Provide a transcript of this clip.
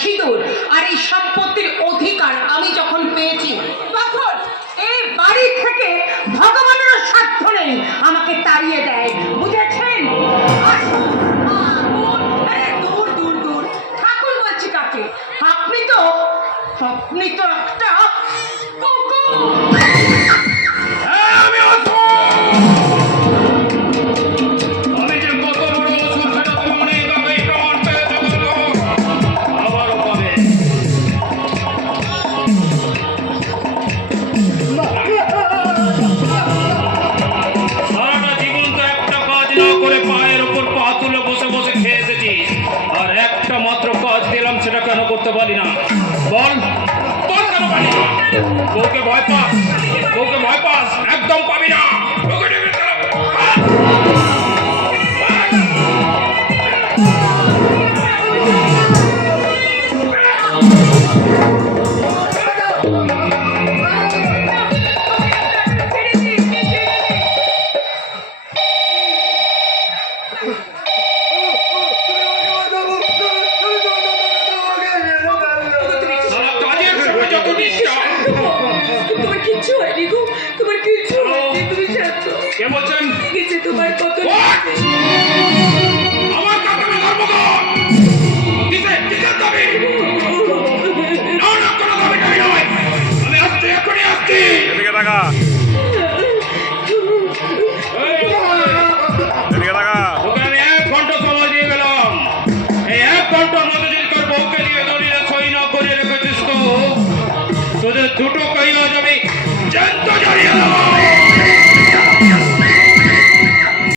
সিঁদুর আর এই সম্পত্তির অধিকার আমি যখন পেয়েছি, তখন এই বাড়ি থেকে ভগবানের সাধ্য নেই আমাকে তাড়িয়ে দেয়, বুঝেছেন? দূর দূর দূর ঠাকুর বলছি কাকে? আপনি তো একটা কুকুর। আমি যে কত বড় অসুর সেটা তুমি অনেকভাবেই প্রমাণ পেয়েছো। আবারও পাবে। সারাটা জীবন তো একটা কাজ না করে পায়ের ওপর পা তুলে বসে বসে খেয়ে এসেছিস, আর একটা মাত্র কাজ দিলাম, সেটা কেন করতে পারি না? বল বল কেন পারি না? বউকে ভয় পাস? বউকে ভয় পাস? একদম পাবি না।